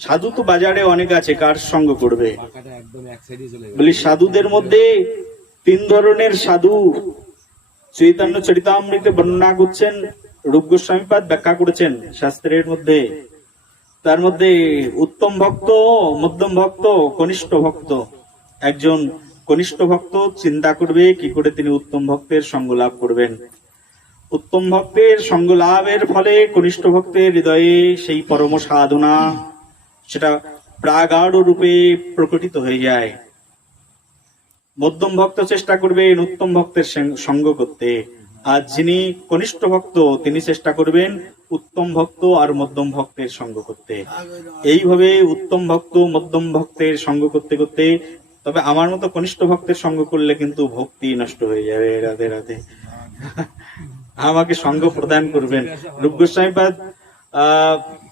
সাধু তো বাজারে অনেক আছে কার সঙ্গ করবে? বলি সাধুদের মধ্যে তিন ধরনের সাধু। চৈতন্য চরিতামৃতে বর্ণনা করছেন রূপ গোস্বামীপাদ ব্যাখ্যা করেছেন শাস্ত্রের মধ্যে। তার মধ্যে উত্তম ভক্ত মধ্যম ভক্ত কনিষ্ঠ ভক্ত। একজন কনিষ্ঠ ভক্ত চিন্তা করবে কি করে তিনি উত্তম ভক্তের সঙ্গ লাভ করবেন। উত্তম ভক্তের সঙ্গ লাভের ফলে কনিষ্ঠ ভক্তের হৃদয়ে সেই পরম সাধনা সেটা প্রাগাঢ় রূপে প্রকটিত হয়ে যায়। মধ্যম ভক্ত চেষ্টা করবেন উত্তম ভক্তের সঙ্গ- করতে। আর যিনি কনিষ্ঠ ভক্ত, তিনি চেষ্টা করবেন উত্তম ভক্ত আর মধ্যম ভক্তের সঙ্গ করতে। এইভাবে উত্তম ভক্ত, মধ্যম ভক্তের সঙ্গ করতে করতে, তবে আমার মতো কনিষ্ঠ ভক্তের সঙ্গ করলে কিন্তু ভক্তি নষ্ট হয়ে যাবে রাধে রাধে। আমাকে সঙ্গ প্রদান করবেন। রূপ গোস্বামীপাদ আহ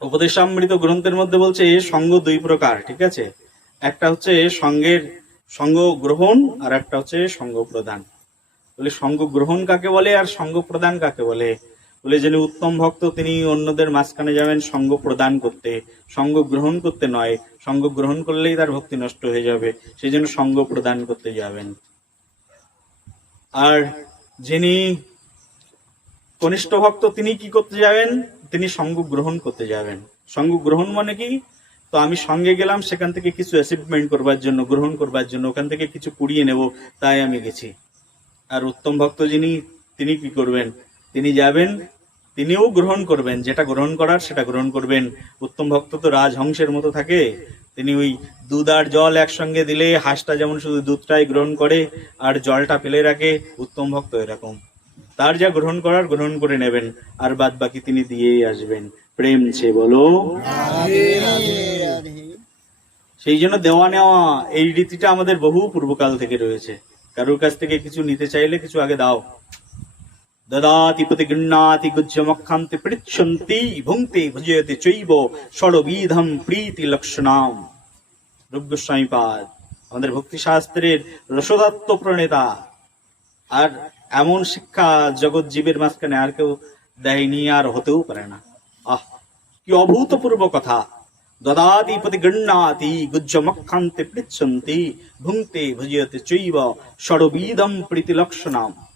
উপদেশামৃত গ্রন্থের মধ্যে বলছে সঙ্গ দুই প্রকার ঠিক আছে? একটা হচ্ছে সঙ্গের সঙ্গ গ্রহণ, আর একটা হচ্ছে সঙ্গ প্রদান। বলে সঙ্গ গ্রহণ কাকে বলে আর সঙ্গ প্রদান কাকে বলে? বলে যিনি উত্তম ভক্ত, তিনি অন্যদের মাঝখানে যাবেন সঙ্গ প্রদান করতে। সঙ্গ গ্রহণ করতে নয়, সঙ্গ গ্রহণ করলেই তার ভক্তি নষ্ট হয়ে যাবে সেই জন্য সঙ্গ প্রদান করতে যাবেন। আর যিনি কনিষ্ঠ ভক্ত, তিনি কি করতে যাবেন? তিনি সঙ্গ গ্রহণ করতে যাবেন। সঙ্গ গ্রহণ মানে কি? তো আমি সঙ্গে গেলাম, সেখান থেকে কিছু অ্যাচিভমেন্ট করবার জন্য, গ্রহণ করবার জন্য, ওখান থেকে কিছু কুড়িয়ে নেব, তাই আমি গেছি। আর উত্তম ভক্ত যিনি, তিনি কি করবেন? তিনি যাবেন, তিনিও গ্রহণ করবেন, যেটা গ্রহণ করার সেটা গ্রহণ করবেন। উত্তম ভক্ত তো রাজহংসের মতো থাকে। তিনি ওই দুধ আর জল একসঙ্গে দিলে হাঁসটা যেমন শুধু দুধটাই গ্রহণ করে, আর জলটা ফেলে রাখে, উত্তম ভক্ত এরকম। তার যা গ্রহণ করার গ্রহণ করে নেবেন, আর বাদ বাকি তিনি দিয়েই আসবেন। প্রেম ছে বলো। সেই জন্য দেওয়া নেওয়া, এই রীতিটা আমাদের বহু পূর্বকাল থেকে রয়েছে। কারোর কাছ থেকে কিছু নিতে চাইলে কিছু আগে দাও। দদাতি প্রতি গৃহ্ণাতি গুজ্জমক্ষান্তি পৃচ্ছন্তি ভুঙ্ক্তি ভুজয়তি চৈব, ষড়বিধম প্রীতি লক্ষণাম। রূপ গোস্বামীপাদ আমাদের ভক্তি শাস্ত্রের রসদাত্ম প্রণেতা। আর এমন শিক্ষা জগৎ জীবের মাঝখানে আর কেউ দেয়নি আর হতেও পারে না। আহ, কি অভূতপূর্ব কথা। দদাতি প্রতি গৃহ্ণাতি গুজ্জমক্ষান্তি পৃচ্ছন্তি ভুঙ্ক্তে ভুজয়তে চৈব ষড়বিদম প্রীতি লক্ষণাম।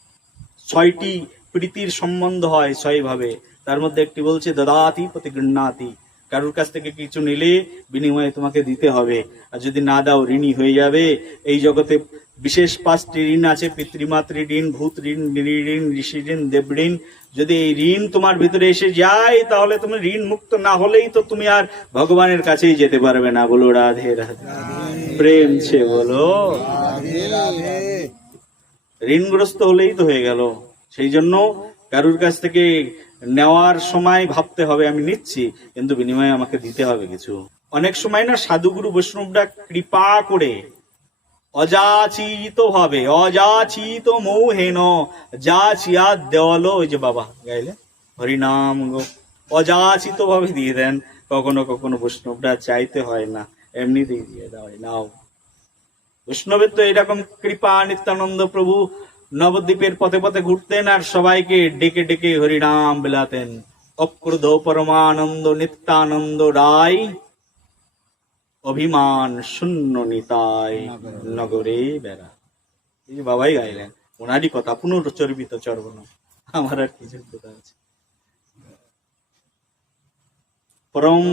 ছয়টি প্রীতির সম্বন্ধ হয় ছয় ভাবে তার মধ্যে একটি বলছে দদাতি প্রতি গৃহ্ণাতি কারোর কাছ থেকে কিছু নিলে বিনিময়ে তোমাকে দিতে হবে। আর যদি না দাও, ঋণী হয়ে যাবে। এই জগতে বিশেষ পাঁচটি ঋণ আছে, পিতৃমাতৃ ঋণ, ভূত ঋণ ঋণ, ঋষি ঋণ, দেব ঋণ। যদি এই ঋণ তোমার ভিতরে এসে যায়, তাহলে তুমি ঋণ মুক্ত না হলেই তো তুমি আর ভগবানের কাছেই যেতে পারবে না। বলো রাধে রাধে। প্রেম সে বলো। ঋণগ্রস্ত হলেই তো হয়ে গেল। সেই জন্য কারুর কাছ থেকে নেওয়ার সময় ভাবতে হবে, আমি নিচ্ছি, কিন্তু বিনিময়ে আমাকে দিতে হবে কিছু। অনেক সময় না সাধুগুরু বৈষ্ণবরা কৃপা করে, অযাচিত ভাবে, অযাচিত মৌহেন যাচিয়া দেওয়ালো, ওই যে বাবা গাইলে হরিনাম গো, অযাচিত ভাবে দিয়ে দেন, কখনো কখনো বৈষ্ণবরা চাইতে হয় না, এমনিতেই দিয়ে দেওয়া হয় নাও। বৈষ্ণবের তো এরকম কৃপা নিত্যানন্দ প্রভু নবদ্বীপের পথে পথে ঘুরতেন আর সবাইকে ডেকে ডেকে হরিনাম বিলাতেন। অক্রুধ পরমানন্দ নিত্যানন্দ রায়, অভিমান শূন্য নিতাই নগরে বেড়া। এই বাবাই গাইলেন, ওনারই কথা পুনর্চর্বিত চর্বণ আমার আর কথা আছে। পরম,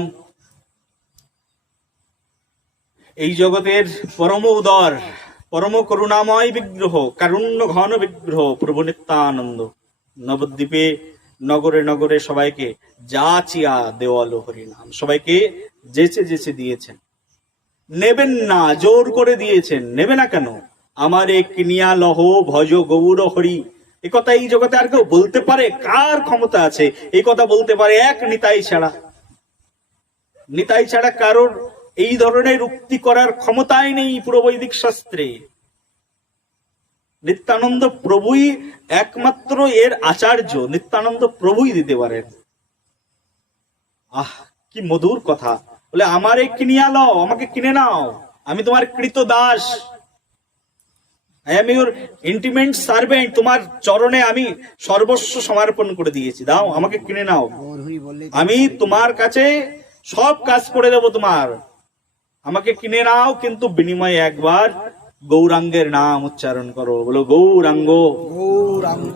এই জগতের পরম উদর পরম করুণাময় বিগ্রহ, কারুণ্য ঘন বিগ্রহ প্রভু নিত্যানন্দ নবদ্বীপে, নগরে নগরে সবাইকে যাচিয়া দেওয়ালো হরিনাম, সবাইকে যেচে যেচে দিয়েছেন। নেবেন না, জোর করে দিয়েছেন, নেবে না কেন? আমার এ কিনিয়া লহ, ভজ গৌর হরি। এ কথা এই জগতে আর কেউ বলতে পারে, কার ক্ষমতা আছে? এই কথা বলতে পারে এক নিতাই ছাড়া। নিতাই ছাড়া কারোর এই ধরনের উক্তি করার ক্ষমতাই নেই পুরো বৈদিক শাস্ত্রে। নিত্যানন্দ প্রভুই একমাত্র এর আচার্য নিত্যানন্দ প্রভুই দিতে পারেন। আহ কি মধুর কথা। বলে আমারে কিনিয়া লও আমাকে কিনে নাও আমি তোমার কৃত Das. I am your intimate servant তোমার চরণে আমি সর্বস্ব সমর্পণ করে দিয়েছি। দাও আমাকে কিনে নাও। আমি তোমার কাছে সব কাজ করে দেব তোমার। আমাকে কিনে নাও কিন্তু বিনিময়ে একবার গৌরাঙ্গের নাম উচ্চারণ করো। বলো গৌরাঙ্গ। গৌরাঙ্গ।